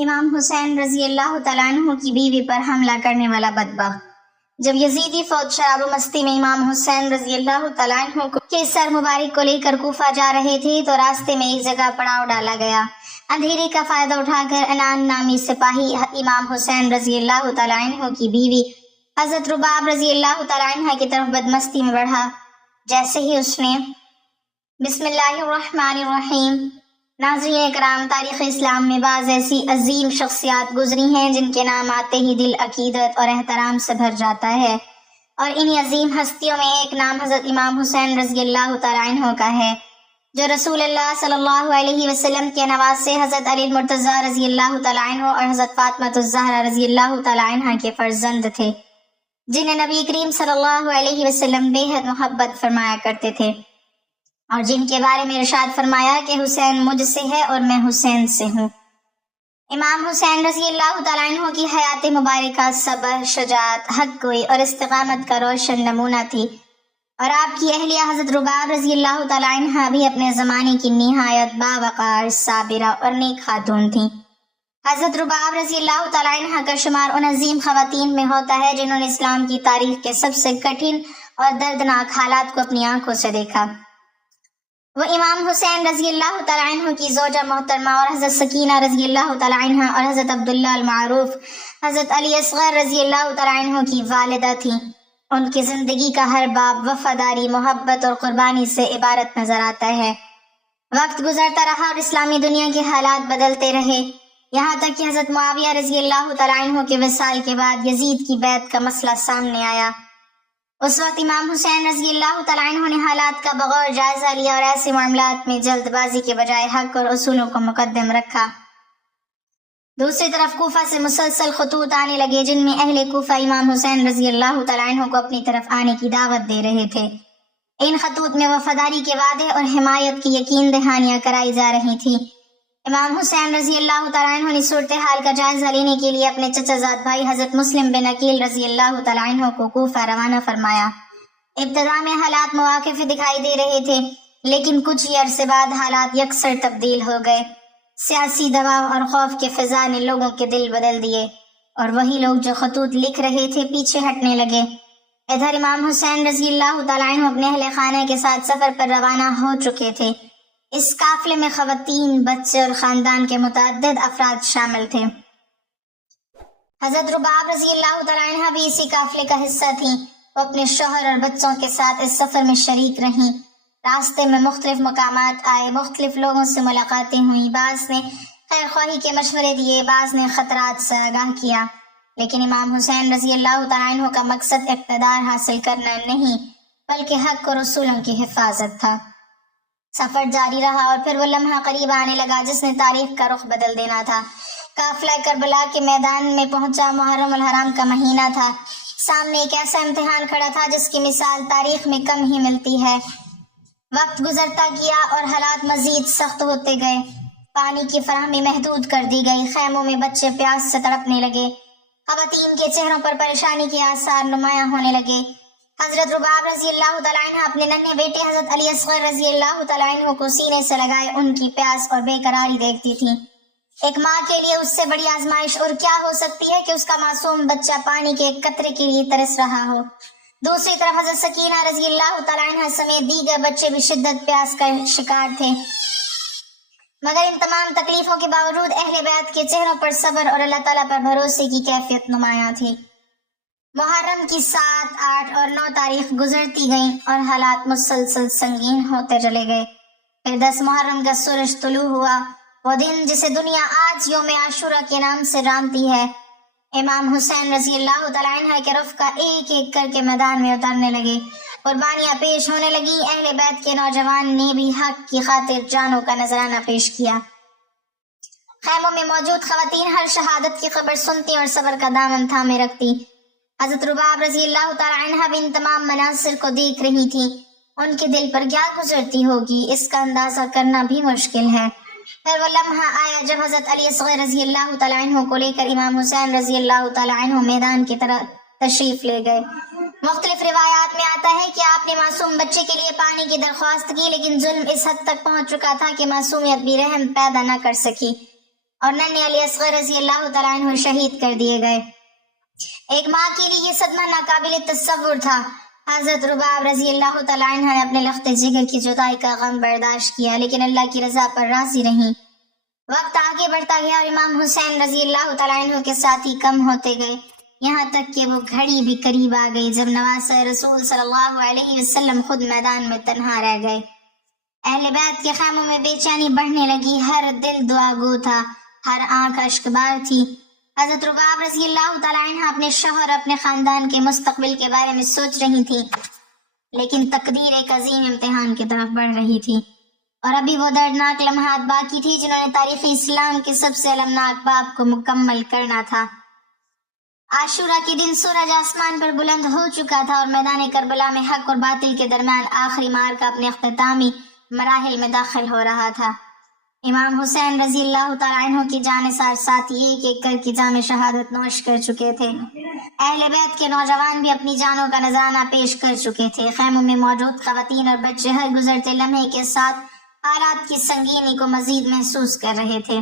امام حسین رضی اللہ تعالیٰ عنہ کی بیوی پر حملہ کرنے والا بدبخت۔ جب یزیدی فوج شراب و مستی میں امام حسین رضی اللہ تعالیٰ عنہ کے سر مبارک کو لے کر کوفہ جا رہے تھے تو راستے میں ایک جگہ پڑاؤ ڈالا گیا۔ اندھیرے کا فائدہ اٹھا کر انان نامی سپاہی امام حسین رضی اللہ تعالیٰ عنہ کی بیوی حضرت رباب رضی اللہ تعالیٰ عنہ کی طرف بدمستی میں بڑھا۔ جیسے ہی اس نے بسم اللہ الرحمن الرحیم۔ ناظرین اکرام، تاریخ اسلام میں بعض ایسی عظیم شخصیات گزری ہیں جن کے نام آتے ہی دل عقیدت اور احترام سے بھر جاتا ہے، اور انہی عظیم ہستیوں میں ایک نام حضرت امام حسین رضی اللہ تعالیٰ عنہ کا ہے، جو رسول اللہ صلی اللہ علیہ وسلم کے نواسے حضرت علی المرتضیٰ رضی اللہ تعالیٰ عنہ اور حضرت فاطمہ الزہرا رضی اللہ تعالیٰ عنہ کے فرزند تھے، جنہیں نبی کریم صلی اللہ علیہ وسلم بے حد محبت فرمایا کرتے تھے، اور جن کے بارے میں ارشاد فرمایا کہ حسین مجھ سے ہے اور میں حسین سے ہوں۔ امام حسین رضی اللہ تعالیٰ عنہ کی حیات مبارکہ صبر، شجاعت، حق گوئی اور استقامت کا روشن نمونہ تھی، اور آپ کی اہلیہ حضرت رباب رضی اللہ تعالیٰ عنہ بھی اپنے زمانے کی نہایت باوقار، صابرہ اور نیک خاتون تھیں۔ حضرت رباب رضی اللہ تعالیٰ عنہ کا شمار ان عظیم خواتین میں ہوتا ہے جنہوں نے اسلام کی تاریخ کے سب سے کٹھن اور دردناک حالات کو اپنی آنکھوں سے دیکھا۔ وہ امام حسین رضی اللہ تعالیٰ عنہ کی زوجہ محترمہ اور حضرت سکینہ رضی اللہ تعالیٰ عنہ اور حضرت عبداللہ المعروف حضرت علی اصغر رضی اللہ تعالیٰ عنہ کی والدہ تھیں۔ ان کی زندگی کا ہر باب وفاداری، محبت اور قربانی سے عبارت نظر آتا ہے۔ وقت گزرتا رہا اور اسلامی دنیا کے حالات بدلتے رہے، یہاں تک کہ حضرت معاویہ رضی اللہ تعالیٰ عنہ کے وصال کے بعد یزید کی بیعت کا مسئلہ سامنے آیا۔ اس وقت امام حسین رضی اللہ تعالیٰ عنہ نے حالات کا بغور جائزہ لیا اور ایسے معاملات میں جلد بازی کے بجائے حق اور اصولوں کو مقدم رکھا۔ دوسری طرف کوفہ سے مسلسل خطوط آنے لگے جن میں اہل کوفہ امام حسین رضی اللہ تعالیٰ عنہ کو اپنی طرف آنے کی دعوت دے رہے تھے۔ ان خطوط میں وفاداری کے وعدے اور حمایت کی یقین دہانیاں کرائی جا رہی تھی۔ امام حسین رضی اللہ تعالیٰ عنہ نے صورتحال کا جائزہ لینے کے لیے اپنے چچا زاد بھائی حضرت مسلم بن عقیل رضی اللہ تعالیٰ عنہ کو کوفہ روانہ فرمایا۔ ابتدا میں حالات مواقف دکھائی دے رہے تھے، لیکن کچھ ہی عرصے بعد حالات یکسر تبدیل ہو گئے۔ سیاسی دباؤ اور خوف کے فضا نے لوگوں کے دل بدل دیے، اور وہی لوگ جو خطوط لکھ رہے تھے پیچھے ہٹنے لگے۔ ادھر امام حسین رضی اللہ تعالیٰ عنہ اپنے اہل خانہ کے ساتھ سفر پر روانہ ہو چکے تھے۔ اس قافلے میں خواتین، بچے اور خاندان کے متعدد افراد شامل تھے۔ حضرت رباب رضی اللہ تعالیٰ عنہ بھی اسی قافلے کا حصہ تھیں۔ وہ اپنے شوہر اور بچوں کے ساتھ اس سفر میں شریک رہیں۔ راستے میں مختلف مقامات آئے، مختلف لوگوں سے ملاقاتیں ہوئیں، بعض نے خیر خواہی کے مشورے دیے، بعض نے خطرات سے آگاہ کیا، لیکن امام حسین رضی اللہ تعالیٰ عنہ کا مقصد اقتدار حاصل کرنا نہیں بلکہ حق اور اصولوں کی حفاظت تھا۔ سفر جاری رہا اور پھر وہ لمحہ قریب آنے لگا جس نے تاریخ کا رخ بدل دینا تھا۔ قافلہ کربلا کے میدان میں پہنچا۔ محرم الحرام کا مہینہ تھا۔ سامنے ایک ایسا امتحان کھڑا تھا جس کی مثال تاریخ میں کم ہی ملتی ہے۔ وقت گزرتا گیا اور حالات مزید سخت ہوتے گئے۔ پانی کی فراہمی محدود کر دی گئی۔ خیموں میں بچے پیاس سے تڑپنے لگے۔ خواتین کے چہروں پر پریشانی کے آثار نمایاں ہونے لگے۔ حضرت رباب رضی اللہ تعالیٰ عنہ اپنے ننھے بیٹے حضرت علی اصغر رضی اللہ تعالیٰ عنہ کو سینے سے لگائے ان کی پیاس اور بے قراری دیکھتی تھیں۔ ایک ماں کے لیے اس سے بڑی آزمائش اور کیا ہو سکتی ہے کہ اس کا معصوم بچہ پانی کے ایک قطرے کے لیے ترس رہا ہو۔ دوسری طرف حضرت سکینہ رضی اللہ تعالیٰ عنہ سمیت دیگر بچے بھی شدت پیاس کا شکار تھے، مگر ان تمام تکلیفوں کے باوجود اہل بیت کے چہروں پر صبر اور اللہ تعالیٰ پر بھروسے کی کیفیت نمایاں تھی۔ محرم کی 7، 8 اور 9 تاریخ گزرتی گئیں اور حالات مسلسل سنگین ہوتے چلے گئے۔ پھر 10 محرم کا سورج طلوع ہوا، وہ دن جسے دنیا آج یوم عاشورہ کے نام سے جانتی ہے۔ امام حسین رضی اللہ تعالیٰ عنہ کے رفقا ایک ایک کر کے میدان میں اترنے لگے، قربانیاں پیش ہونے لگی۔ اہل بیت کے نوجوان نے بھی حق کی خاطر جانوں کا نذرانہ پیش کیا۔ خیموں میں موجود خواتین ہر شہادت کی خبر سنتی اور صبر کا دامن تھامے رکھتی۔ حضرت رباب رضی اللہ تعالیٰ عنہ بھی ان تمام مناظر کو دیکھ رہی تھی۔ ان کے دل پر کیا گزرتی ہوگی اس کا اندازہ کرنا بھی مشکل ہے۔ پھر وہ لمحہ آیا جب حضرت علی اصغر رضی اللہ تعالیٰ عنہ کو لے کر امام حسین رضی اللہ تعالیٰ عنہ میدان کی طرف تشریف لے گئے۔ مختلف روایات میں آتا ہے کہ آپ نے معصوم بچے کے لیے پانی کی درخواست کی، لیکن ظلم اس حد تک پہنچ چکا تھا کہ معصومیت بھی رحم پیدا نہ کر سکی۔ اور ننھے علی اصغر رضی اللہ تعالیٰ عنہ شہید کر دیے گئے۔ ایک ماں کے لیے یہ صدمہ ناقابل تصور تھا۔ حضرت رباب رضی اللہ تعالیٰ عنہ نے اپنے لخت جگر کی جدائی کا غم برداشت کیا، لیکن اللہ کی رضا پر راضی رہیں۔ وقت آگے بڑھتا گیا اور امام حسین رضی اللہ تعالیٰ عنہ کے ساتھی کم ہوتے گئے، یہاں تک کہ وہ گھڑی بھی قریب آ گئی جب نواسہ رسول صلی اللہ علیہ وسلم خود میدان میں تنہا رہ گئے۔ اہل بیت کے خیموں میں بے چینی بڑھنے لگی، ہر دل دعا گو تھا، ہر آنکھ اشکبار تھی۔ حضرت رباب رضی اللہ تعالیٰ عنہ اپنے شوہر اور اپنے خاندان کے مستقبل کے بارے میں سوچ رہی تھی، لیکن تقدیر ایک عظیم امتحان کی طرف بڑھ رہی تھی، اور ابھی وہ دردناک لمحات باقی تھی جنہوں نے تاریخ اسلام کے سب سے المناک باب کو مکمل کرنا تھا۔ عاشورہ کے دن سورج آسمان پر بلند ہو چکا تھا اور میدان کربلا میں حق اور باطل کے درمیان آخری معرکہ اپنے اختتامی مراحل میں داخل ہو رہا تھا۔ امام حسین رضی اللہ تعالیٰ عنہ کی جانثار ساتھی ایک ایک کر کی جام شہادت نوش کر چکے تھے۔ اہل بیت کے نوجوان بھی اپنی جانوں کا نذرانہ پیش کر چکے تھے۔ خیموں میں موجود خواتین اور بچے ہر گزرتے لمحے کے ساتھ حالات کی سنگینی کو مزید محسوس کر رہے تھے۔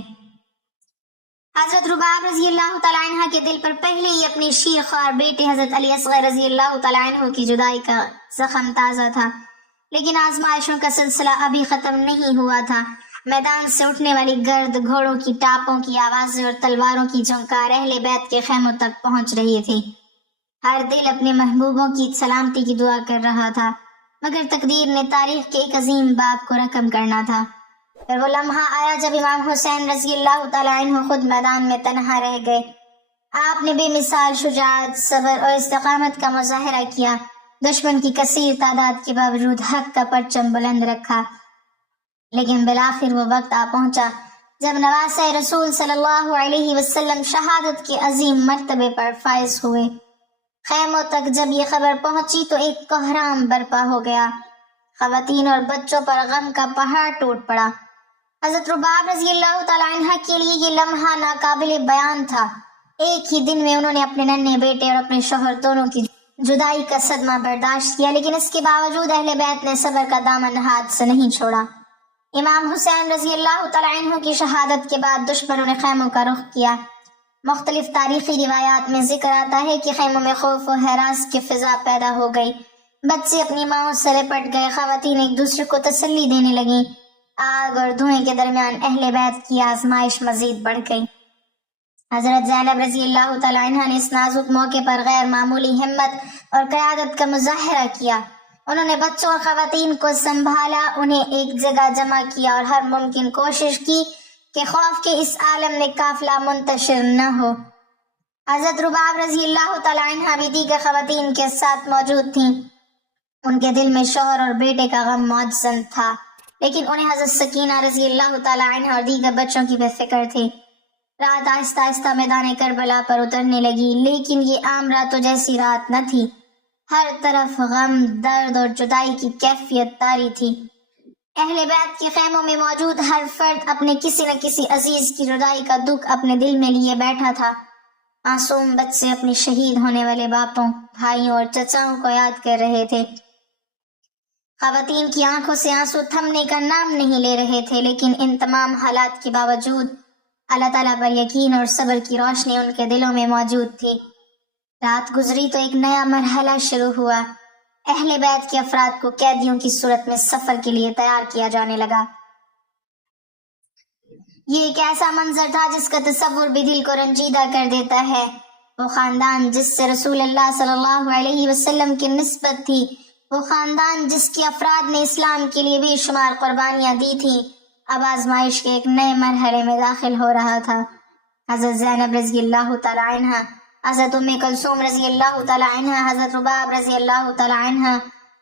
حضرت رباب رضی اللہ تعالیٰ عنہ کے دل پر پہلے ہی اپنی شیر خوار بیٹے حضرت علی اصغر رضی اللہ تعالیٰ عنہ کی جدائی کا زخم تازہ تھا، لیکن آزمائشوں کا سلسلہ ابھی ختم نہیں ہوا تھا۔ میدان سے اٹھنے والی گرد، گھوڑوں کی ٹاپوں کی آوازیں اور تلواروں کی جھنکار اہل بیت کے خیموں تک پہنچ رہی تھی۔ ہر دل اپنے محبوبوں کی سلامتی کی دعا کر رہا تھا، مگر تقدیر نے تاریخ کے ایک عظیم باب کو رقم کرنا تھا۔ پھر وہ لمحہ آیا جب امام حسین رضی اللہ تعالیٰ عنہ خود میدان میں تنہا رہ گئے۔ آپ نے بے مثال شجاعت، صبر اور استقامت کا مظاہرہ کیا، دشمن کی کثیر تعداد کے باوجود حق کا پرچم بلند رکھا۔ لیکن بالآخر وہ وقت آ پہنچا جب نواسہ رسول صلی اللہ علیہ وسلم شہادت کے عظیم مرتبے پر فائز ہوئے۔ خیموں تک جب یہ خبر پہنچی تو ایک کوہرام برپا ہو گیا، خواتین اور بچوں پر غم کا پہاڑ ٹوٹ پڑا۔ حضرت رباب رضی اللہ تعالیٰ عنہ کے لیے یہ لمحہ ناقابل بیان تھا۔ ایک ہی دن میں انہوں نے اپنے ننھے بیٹے اور اپنے شوہر دونوں کی جدائی کا صدمہ برداشت کیا، لیکن اس کے باوجود اہل بیت نے صبر کا دامن ہاتھ سے نہیں چھوڑا۔ امام حسین رضی اللہ تعالیٰ عنہ کی شہادت کے بعد دشمنوں نے خیموں کا رخ کیا۔ مختلف تاریخی روایات میں ذکر آتا ہے کہ خیموں میں خوف و ہراس کی فضا پیدا ہو گئی، بچے اپنی ماؤں سے لپٹ گئے، خواتین ایک دوسرے کو تسلی دینے لگیں۔ آگ اور دھوئیں کے درمیان اہل بیت کی آزمائش مزید بڑھ گئی۔ حضرت زینب رضی اللہ تعالیٰ عنہ نے اس نازک موقع پر غیر معمولی ہمت اور قیادت کا مظاہرہ کیا۔ انہوں نے بچوں اور خواتین کو سنبھالا، انہیں ایک جگہ جمع کیا اور ہر ممکن کوشش کی کہ خوف کے اس عالم میں قافلہ منتشر نہ ہو۔ حضرت رباب رضی اللہ تعالیٰ عنہ بھی دیگر خواتین کے ساتھ موجود تھیں۔ ان کے دل میں شوہر اور بیٹے کا غم معجزن تھا، لیکن انہیں حضرت سکینہ رضی اللہ تعالیٰ عنہ اور دیگر بچوں کی بے فکر تھی۔ رات آہستہ آہستہ میدان کربلا پر اترنے لگی، لیکن یہ عام راتوں جیسی رات نہ تھی۔ ہر طرف غم، درد اور جدائی کی کیفیت طاری تھی۔ اہل بیت کے خیموں میں موجود ہر فرد اپنے کسی نہ کسی عزیز کی جدائی کا دکھ اپنے دل میں لیے بیٹھا تھا۔ معصوم بچے اپنے شہید ہونے والے باپوں، بھائیوں اور چچاؤں کو یاد کر رہے تھے۔ خواتین کی آنکھوں سے آنسو تھمنے کا نام نہیں لے رہے تھے، لیکن ان تمام حالات کے باوجود اللہ تعالیٰ پر یقین اور صبر کی روشنی ان کے دلوں میں موجود تھی۔ رات گزری تو ایک نیا مرحلہ شروع ہوا۔ اہل بیت کے افراد کو قیدیوں کی صورت میں سفر کے لیے تیار کیا جانے لگا۔ یہ ایک ایسا منظر تھا جس کا تصور بھی دل کو رنجیدہ کر دیتا ہے۔ وہ خاندان جس سے رسول اللہ صلی اللہ علیہ وسلم کی نسبت تھی، وہ خاندان جس کے افراد نے اسلام کے لیے بے شمار قربانیاں دی تھیں، اب آزمائش کے ایک نئے مرحلے میں داخل ہو رہا تھا۔ حضرت زینب رضی اللہ تعالی عنہ، حضرت ام کلثوم رضی اللہ تعالی عنہ، حضرت رباب رضی اللہ تعالی عنہ،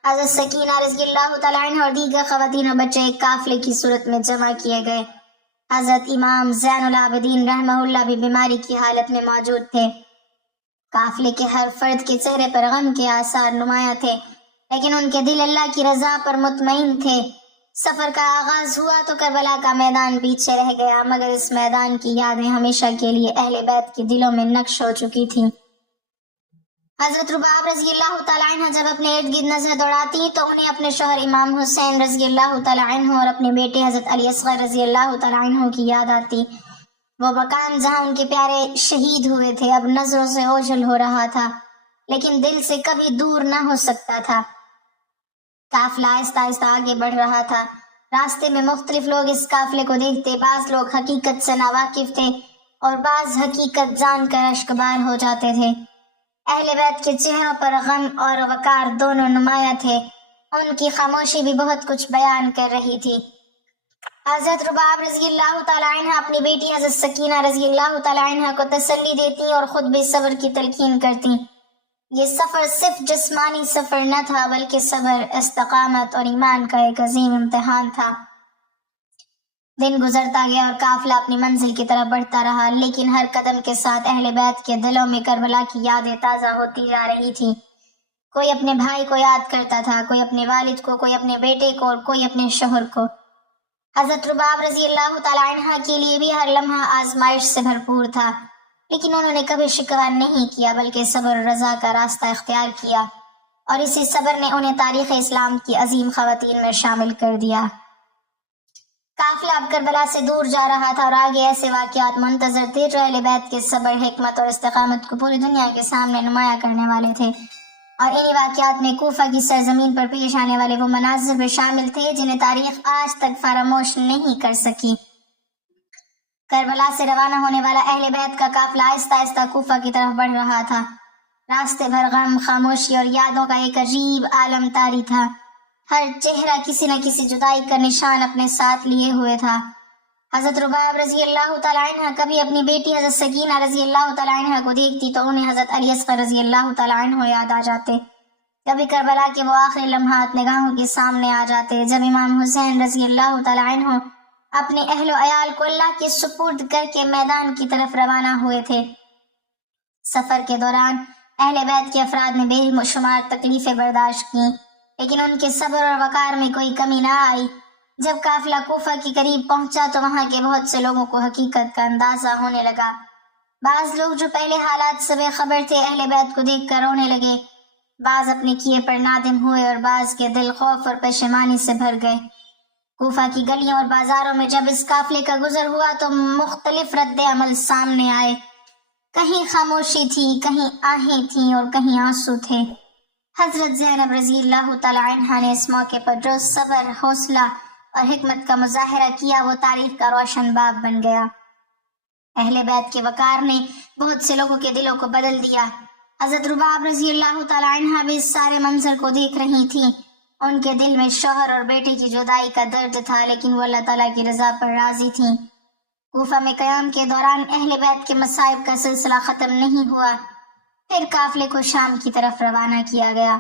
حضرت سکینہ رضی اللہ تعالی عنہ اور دیگر خواتین اور بچے ایک قافلے کی صورت میں جمع کیے گئے۔ حضرت امام زین العابدین رحمہ اللہ بھی بیماری کی حالت میں موجود تھے۔ قافلے کے ہر فرد کے چہرے پر غم کے آثار نمایاں تھے، لیکن ان کے دل اللہ کی رضا پر مطمئن تھے۔ سفر کا آغاز ہوا تو کربلا کا میدان پیچھے رہ گیا، مگر اس میدان کی یادیں ہمیشہ کے لیے اہل بیت کے دلوں میں نقش ہو چکی تھیں۔ حضرت رباب رضی اللہ تعالیٰ عنہ جب اپنے ارد گرد نظر دوڑاتی تو انہیں اپنے شوہر امام حسین رضی اللہ تعالیٰ عنہ اور اپنے بیٹے حضرت علی اصغر رضی اللہ تعالیٰ عنہ کی یاد آتی۔ وہ مقام جہاں ان کے پیارے شہید ہوئے تھے اب نظروں سے اوجھل ہو رہا تھا، لیکن دل سے کبھی دور نہ ہو سکتا تھا۔ قافلہ آہستہ آہستہ آگے بڑھ رہا تھا۔ راستے میں مختلف لوگ اس قافلے کو دیکھتے، بعض لوگ حقیقت سے ناواقف تھے اور بعض حقیقت جان کر اشکبار ہو جاتے تھے۔ اہل بیت کے چہروں پر غم اور وقار دونوں نمایاں تھے، ان کی خاموشی بھی بہت کچھ بیان کر رہی تھی۔ حضرت رباب رضی اللہ تعالیٰ عنہ اپنی بیٹی حضرت سکینہ رضی اللہ تعالیٰ عنہ کو تسلی دیتی اور خود بھی صبر کی تلقین کرتی۔ یہ سفر صرف جسمانی سفر نہ تھا بلکہ صبر، استقامت اور ایمان کا ایک عظیم امتحان تھا۔ دن گزرتا گیا اور قافلہ اپنی منزل کی طرف بڑھتا رہا، لیکن ہر قدم کے ساتھ اہل بیت کے دلوں میں کربلا کی یادیں تازہ ہوتی جا رہی تھی۔ کوئی اپنے بھائی کو یاد کرتا تھا، کوئی اپنے والد کو، کوئی اپنے بیٹے کو اور کوئی اپنے شوہر کو۔ حضرت رباب رضی اللہ تعالیٰ عنہ کے لیے بھی ہر لمحہ آزمائش سے بھرپور تھا، لیکن انہوں نے کبھی شکوہ نہیں کیا بلکہ صبر و رضا کا راستہ اختیار کیا، اور اسی صبر نے انہیں تاریخ اسلام کی عظیم خواتین میں شامل کر دیا۔ قافلہ اب کربلا سے دور جا رہا تھا اور آگے ایسے واقعات منتظر تھے جو اہل بیت کے صبر، حکمت اور استقامت کو پوری دنیا کے سامنے نمایاں کرنے والے تھے، اور انہی واقعات میں کوفہ کی سرزمین پر پیش آنے والے وہ مناظر بھی شامل تھے جنہیں تاریخ آج تک فراموش نہیں کر سکی۔ کربلا سے روانہ ہونے والا اہل بیت کا قافلہ آہستہ آہستہ کوفہ کی طرف بڑھ رہا تھا۔ راستے بھر غم، خاموشی اور یادوں کا ایک عجیب عالم طاری تھا۔ ہر چہرہ کسی نہ کسی جدائی کا نشان اپنے ساتھ لیے ہوئے تھا۔ حضرت رباب رضی اللہ تعالیٰ عنہ کبھی اپنی بیٹی حضرت سکینہ رضی اللہ تعالیٰ عنہ کو دیکھتی تو انہیں حضرت علی اصغر رضی اللہ تعالیٰ عنہ یاد آ جاتے۔ کبھی کربلا کے وہ آخری لمحات نگاہوں کے سامنے آ جاتے جب امام حسین رضی اللہ تعالیٰ عنہ اپنے اہل و عیال کو اللہ کے سپرد کر کے میدان کی طرف روانہ ہوئے تھے۔ سفر کے دوران اہل بیت کے افراد نے بے شمار تکلیفیں برداشت کیں، لیکن ان کے صبر اور وقار میں کوئی کمی نہ آئی۔ جب قافلہ کوفہ کے قریب پہنچا تو وہاں کے بہت سے لوگوں کو حقیقت کا اندازہ ہونے لگا۔ بعض لوگ جو پہلے حالات سے بے خبر تھے اہل بیت کو دیکھ کر رونے لگے، بعض اپنے کیے پر نادم ہوئے اور بعض کے دل خوف اور پشیمانی سے بھر گئے۔ کوفہ کی گلیوں اور بازاروں میں جب اس قافلے کا گزر ہوا تو مختلف رد عمل سامنے آئے۔ کہیں خاموشی تھی، کہیں آہیں تھیں اور کہیں آنسو تھے۔ حضرت زینب رضی اللہ تعالیٰ عنہ نے اس موقع پر جو صبر، حوصلہ اور حکمت کا مظاہرہ کیا وہ تاریخ کا روشن باب بن گیا۔ اہل بیت کے وقار نے بہت سے لوگوں کے دلوں کو بدل دیا۔ حضرت رباب رضی اللہ تعالیٰ عنہ بھی اس سارے منظر کو دیکھ رہی تھی۔ ان کے دل میں شوہر اور بیٹے کی جدائی کا درد تھا، لیکن وہ اللہ تعالیٰ کی رضا پر راضی تھیں۔ کوفہ میں قیام کے دوران اہل بیت کے مصائب کا سلسلہ ختم نہیں ہوا۔ پھر قافلے کو شام کی طرف روانہ کیا گیا۔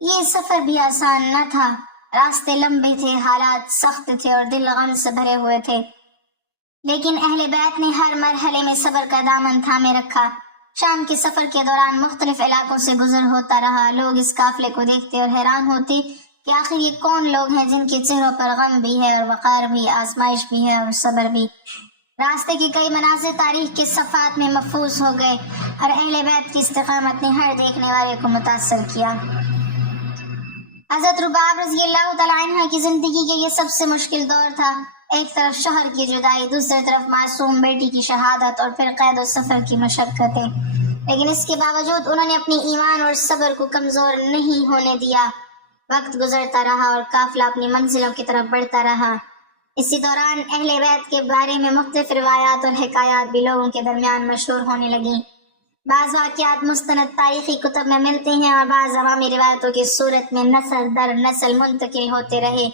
یہ سفر بھی آسان نہ تھا، راستے لمبے تھے، حالات سخت تھے اور دل غم سے بھرے ہوئے تھے، لیکن اہل بیت نے ہر مرحلے میں صبر کا دامن تھامے رکھا۔ شام کے سفر کے دوران مختلف علاقوں سے گزر ہوتا رہا۔ لوگ اس قافلے کو دیکھتے اور حیران ہوتے کہ آخر یہ کون لوگ ہیں جن کے چہروں پر غم بھی ہے اور وقار بھی، آزمائش بھی ہے اور صبر بھی۔ راستے کے کئی مناظر تاریخ کے صفحات میں محفوظ ہو گئے اور اہل بیت کی استقامت نے ہر دیکھنے والے کو متاثر کیا۔ حضرت رباب رضی اللہ تعالیٰ عنہ کی زندگی کا یہ سب سے مشکل دور تھا۔ ایک طرف شوہر کی جدائی، دوسری طرف معصوم بیٹی کی شہادت اور پھر قید و سفر کی مشقتیں، لیکن اس کے باوجود انہوں نے اپنی ایمان اور صبر کو کمزور نہیں ہونے دیا۔ وقت گزرتا رہا اور قافلہ اپنی منزلوں کی طرف بڑھتا رہا۔ اسی دوران اہل بیت کے بارے میں مختلف روایات اور حکایات بھی لوگوں کے درمیان مشہور ہونے لگیں۔ بعض واقعات مستند تاریخی کتب میں ملتے ہیں اور بعض عوامی روایتوں کی صورت میں نسل در نسل منتقل ہوتے رہے۔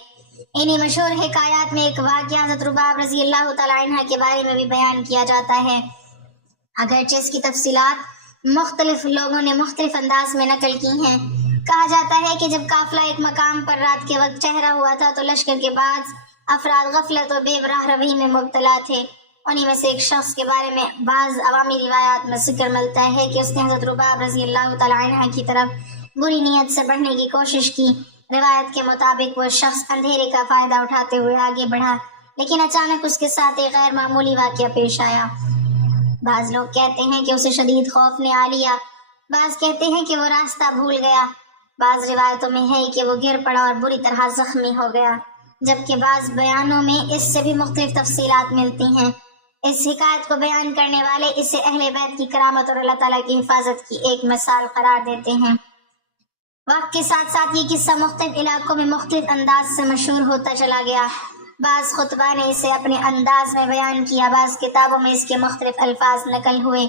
انہی مشہور حکایات میں ایک واقعہ حضرت رباب رضی اللہ تعالیٰ عنہ کے بارے میں بھی بیان کیا جاتا ہے، اگرچہ اس کی تفصیلات مختلف لوگوں نے مختلف انداز میں نقل کی ہیں۔ کہا جاتا ہے کہ جب قافلہ ایک مقام پر رات کے وقت ٹھہرا ہوا تھا تو لشکر کے بعض افراد غفلت اور بے براہ روی میں مبتلا تھے۔ انہی میں سے ایک شخص کے بارے میں بعض عوامی روایات میں ذکر ملتا ہے کہ اس نے حضرت رباب رضی اللہ تعالیٰ عنہ کی طرف بری نیت سے بڑھنے کی کوشش کی۔ روایت کے مطابق وہ شخص اندھیرے کا فائدہ اٹھاتے ہوئے آگے بڑھا، لیکن اچانک اس کے ساتھ ایک غیر معمولی واقعہ پیش آیا۔ بعض لوگ کہتے ہیں کہ اسے شدید خوف نے آ لیا، بعض کہتے ہیں کہ وہ راستہ بھول گیا، بعض روایتوں میں ہے کہ وہ گر پڑا اور بری طرح زخمی ہو گیا، جبکہ بعض بیانوں میں اس سے بھی مختلف تفصیلات ملتی ہیں۔ اس حکایت کو بیان کرنے والے اسے اہل بیت کی کرامت اور اللہ تعالیٰ کی حفاظت کی ایک مثال قرار دیتے ہیں۔ وقت کے ساتھ ساتھ یہ قصہ مختلف علاقوں میں مختلف انداز سے مشہور ہوتا چلا گیا۔ بعض خطبہ نے اسے اپنے انداز میں بیان کیا، بعض کتابوں میں اس کے مختلف الفاظ نقل ہوئے،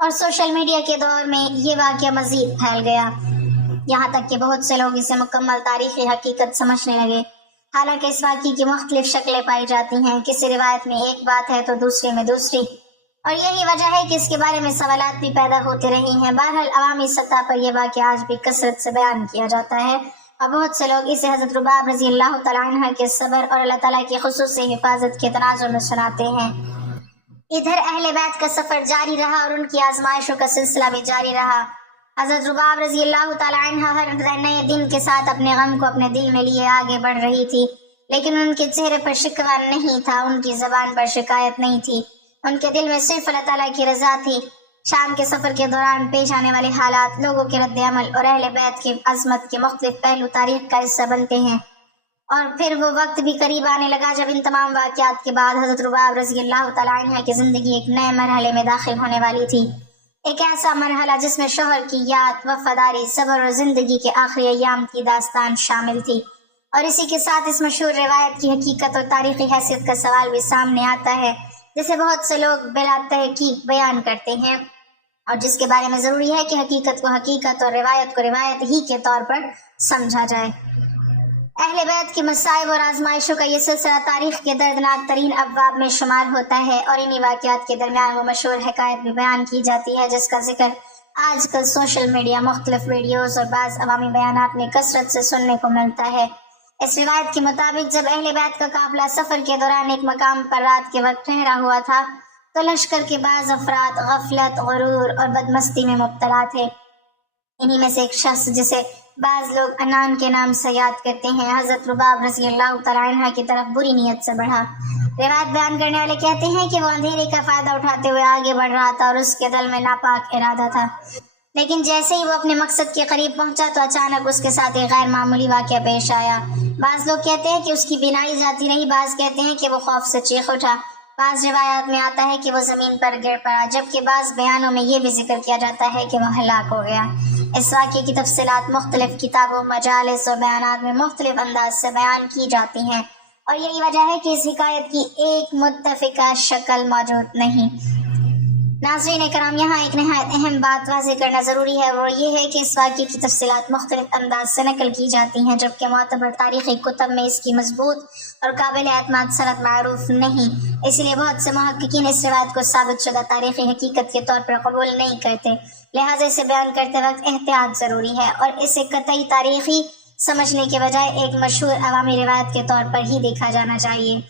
اور سوشل میڈیا کے دور میں یہ واقعہ مزید پھیل گیا، یہاں تک کہ بہت سے لوگ اسے مکمل تاریخی حقیقت سمجھنے لگے۔ حالانکہ اس واقعے کی مختلف شکلیں پائی جاتی ہیں، کسی روایت میں ایک بات ہے تو دوسرے میں دوسری، اور یہی وجہ ہے کہ اس کے بارے میں سوالات بھی پیدا ہوتے رہے ہیں۔ بہرحال عوامی سطح پر یہ واقعہ آج بھی کثرت سے بیان کیا جاتا ہے، اور بہت سے لوگ اسے حضرت رباب رضی اللہ تعالیٰ عنہ کے صبر اور اللہ تعالیٰ کی خصوصی حفاظت کے تناظر میں سناتے ہیں۔ ادھر اہل بیت کا سفر جاری رہا اور ان کی آزمائشوں کا سلسلہ بھی جاری رہا۔ حضرت رباب رضی اللہ تعالیٰ عنہ ہر نئے دن کے ساتھ اپنے غم کو اپنے دل میں لیے آگے بڑھ رہی تھی، لیکن ان کے چہرے پر شکوہ نہیں تھا، ان کی زبان پر شکایت نہیں تھی، ان کے دل میں صرف اللہ تعالیٰ کی رضا تھی۔ شام کے سفر کے دوران پیش آنے والے حالات، لوگوں کے رد عمل اور اہل بیت کی عظمت کے مختلف پہلو تاریخ کا حصہ بنتے ہیں۔ اور پھر وہ وقت بھی قریب آنے لگا جب ان تمام واقعات کے بعد حضرت رباب رضی اللہ تعالیٰ عنہ کی زندگی ایک نئے مرحلے میں داخل ہونے والی تھی، ایک ایسا مرحلہ جس میں شوہر کی یاد، وفاداری، صبر اور زندگی کے آخری ایام کی داستان شامل تھی۔ اور اسی کے ساتھ اس مشہور روایت کی حقیقت اور تاریخی حیثیت کا سوال بھی سامنے آتا ہے، جسے بہت سے لوگ بلا تحقیق بیان کرتے ہیں، اور جس کے بارے میں ضروری ہے کہ حقیقت کو حقیقت اور روایت کو روایت ہی کے طور پر سمجھا جائے۔ اہل بیت کی مصائب اور آزمائشوں کا یہ سلسلہ تاریخ کے دردناک ترین ابواب میں شمار ہوتا ہے، اور انہی واقعات کے درمیان وہ مشہور حکایت بھی بیان کی جاتی ہے جس کا ذکر آج کل سوشل میڈیا، مختلف ویڈیوز اور بعض عوامی بیانات میں کثرت سے سننے کو ملتا ہے۔ اس روایت کے مطابق جب اہل بیت کا قافلہ سفر کے دوران ایک مقام پر رات کے وقت ٹھہرا ہوا تھا تو لشکر کے بعض افراد غفلت، غرور اور بدمستی میں مبتلا تھے۔ انہی میں سے ایک شخص جسے بعض لوگ انان کے نام سے یاد کرتے ہیں، حضرت رباب رضی اللہ تعالیٰ عنہ کی طرف بری نیت سے بڑھا۔ روایت بیان کرنے والے کہتے ہیں کہ وہ اندھیرے کا فائدہ اٹھاتے ہوئے آگے بڑھ رہا تھا اور اس کے دل میں ناپاک ارادہ تھا، لیکن جیسے ہی وہ اپنے مقصد کے قریب پہنچا تو اچانک اس کے ساتھ ایک غیر معمولی واقعہ پیش آیا۔ بعض لوگ کہتے ہیں کہ اس کی بینائی جاتی رہی، بعض کہتے ہیں کہ وہ خوف سے چیخ اٹھا، بعض روایات میں آتا ہے کہ وہ زمین پر گر پڑا، جبکہ بعض بیانوں میں یہ بھی ذکر کیا جاتا ہے کہ وہ ہلاک ہو گیا۔ اس واقعے کی تفصیلات مختلف کتابوں، مجالس اور بیانات میں مختلف انداز سے بیان کی جاتی ہیں، اور یہی وجہ ہے کہ اس حکایت کی ایک متفقہ شکل موجود نہیں۔ ناظرین کرام، یہاں ایک نہایت اہم بات واضح کرنا ضروری ہے، وہ یہ ہے کہ اس واقعے کی تفصیلات مختلف انداز سے نقل کی جاتی ہیں، جبکہ معتبر تاریخی کتب میں اس کی مضبوط اور قابل اعتماد سند معروف نہیں۔ اس لیے بہت سے محققین اس روایت کو ثابت شدہ تاریخی حقیقت کے طور پر قبول نہیں کرتے، لہٰذا اسے بیان کرتے وقت احتیاط ضروری ہے، اور اسے قطعی تاریخی سمجھنے کے بجائے ایک مشہور عوامی روایت کے طور پر ہی دیکھا جانا چاہیے،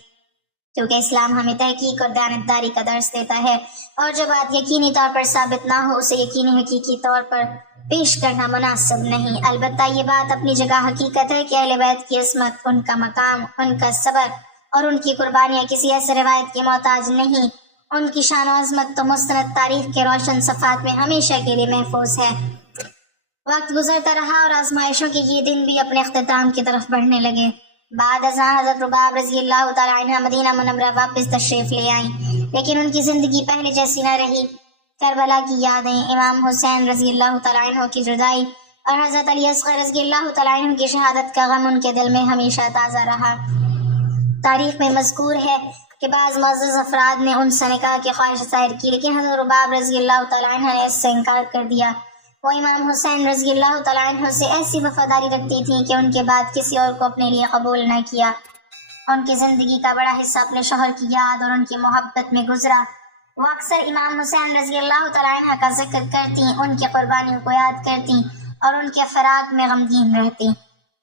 کیونکہ اسلام ہمیں تحقیق اور دیانتداری کا درس دیتا ہے، اور جو بات یقینی طور پر ثابت نہ ہو اسے یقینی حقیقی طور پر پیش کرنا مناسب نہیں۔ البتہ یہ بات اپنی جگہ حقیقت ہے کہ اہل بیت کی عصمت، ان کا مقام، ان کا صبر اور ان کی قربانیاں کسی ایسے روایت کی محتاج نہیں، ان کی شان و عظمت تو مستند تاریخ کے روشن صفحات میں ہمیشہ کے لیے محفوظ ہے۔ وقت گزرتا رہا اور آزمائشوں کے یہ دن بھی اپنے اختتام کی طرف بڑھنے لگے۔ بعد ازاں حضرت رباب رضی اللہ تعالیٰ عنہ مدینہ منورہ واپس تشریف لے آئیں، لیکن ان کی زندگی پہلے جیسی نہ رہی۔ کربلا کی یادیں، امام حسین رضی اللہ تعالیٰ عنہ کی جدائی اور حضرت علی اصغر رضی اللہ تعالیٰ عنہ کی شہادت کا غم ان کے دل میں ہمیشہ تازہ رہا۔ تاریخ میں مذکور ہے کہ بعض معزز افراد نے ان سے نکاح کی خواہش ظاہر کی، لیکن حضرت رباب رضی اللہ تعالیٰ عنہ نے اس سے انکار کر دیا۔ وہ امام حسین رضی اللہ تعالیٰ عنہ سے ایسی وفاداری رکھتی تھیں کہ ان کے بعد کسی اور کو اپنے لیے قبول نہ کیا۔ ان کی زندگی کا بڑا حصہ اپنے شوہر کی یاد اور ان کی محبت میں گزرا۔ وہ اکثر امام حسین رضی اللہ تعالیٰ عنہ کا ذکر کرتی، ان کی قربانیوں کو یاد کرتی اور ان کے فراق میں غمگین رہتی۔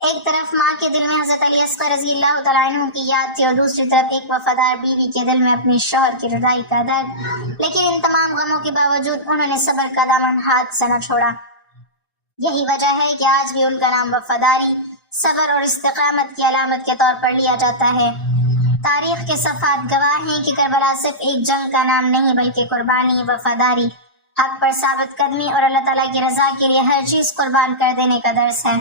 ایک طرف ماں کے دل میں حضرت علی اصغر رضی اللہ تعالیٰ عنہ کی یاد تھی، اور دوسری طرف ایک وفادار بیوی کے دل میں اپنے شوہر کی جدائی کا درد، لیکن ان تمام غموں کے باوجود انہوں نے صبر کا دامن ہاتھ سے نہ چھوڑا۔ یہی وجہ ہے کہ آج بھی ان کا نام وفاداری، صبر اور استقامت کی علامت کے طور پر لیا جاتا ہے۔ تاریخ کے صفحات گواہ ہیں کہ کربلا صرف ایک جنگ کا نام نہیں بلکہ قربانی، وفاداری، حق پر ثابت قدمی اور اللہ تعالیٰ کی رضا کے لیے ہر چیز قربان کر دینے کا درس ہے۔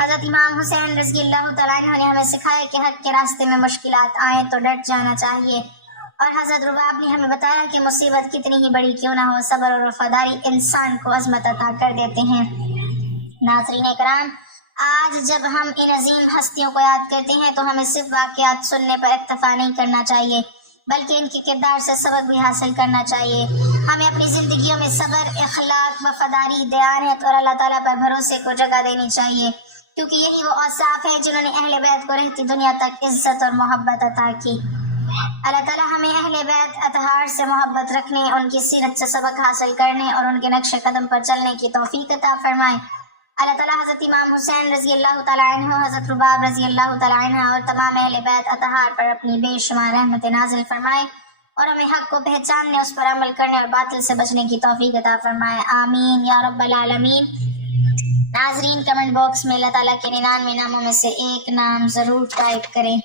حضرت امام حسین رضی اللہ تعالیٰ عنہ نے ہمیں سکھایا کہ حق کے راستے میں مشکلات آئیں تو ڈٹ جانا چاہیے، اور حضرت رباب نے ہمیں بتایا کہ مصیبت کتنی ہی بڑی کیوں نہ ہو، صبر اور وفاداری انسان کو عظمت عطا کر دیتے ہیں۔ ناظرین کرام، آج جب ہم ان عظیم ہستیوں کو یاد کرتے ہیں تو ہمیں صرف واقعات سننے پر اکتفا نہیں کرنا چاہیے، بلکہ ان کے کردار سے سبق بھی حاصل کرنا چاہیے۔ ہمیں اپنی زندگیوں میں صبر، اخلاق، وفاداری، دیانت اور اللہ تعالیٰ پر بھروسے کو جگہ دینی چاہیے، کیونکہ یہی وہ اوصاف ہیں جنہوں نے اہل بیت کو رہتی دنیا تک عزت اور محبت عطا کی۔ اللہ تعالیٰ ہمیں اہل بیت اطہار سے محبت رکھنے، ان کی سیرت سے سبق حاصل کرنے اور ان کے نقش قدم پر چلنے کی توفیق عطا فرمائے۔ اللہ تعالیٰ حضرت امام حسین رضی اللہ تعالیٰ عنہ، حضرت رباب رضی اللہ تعالیٰ عنہ اور تمام اہل بیت اطہار پر اپنی بے شمار رحمت نازل فرمائے اور ہمیں حق کو پہچاننے، اس پر عمل کرنے اور باطل سے بچنے کی توفیق عطا فرمائے، آمین یا رب العالمین۔ ناظرین، کمنٹ باکس میں اللہ تعالیٰ کے 99 ناموں میں سے ایک نام ضرور ٹائپ کریں۔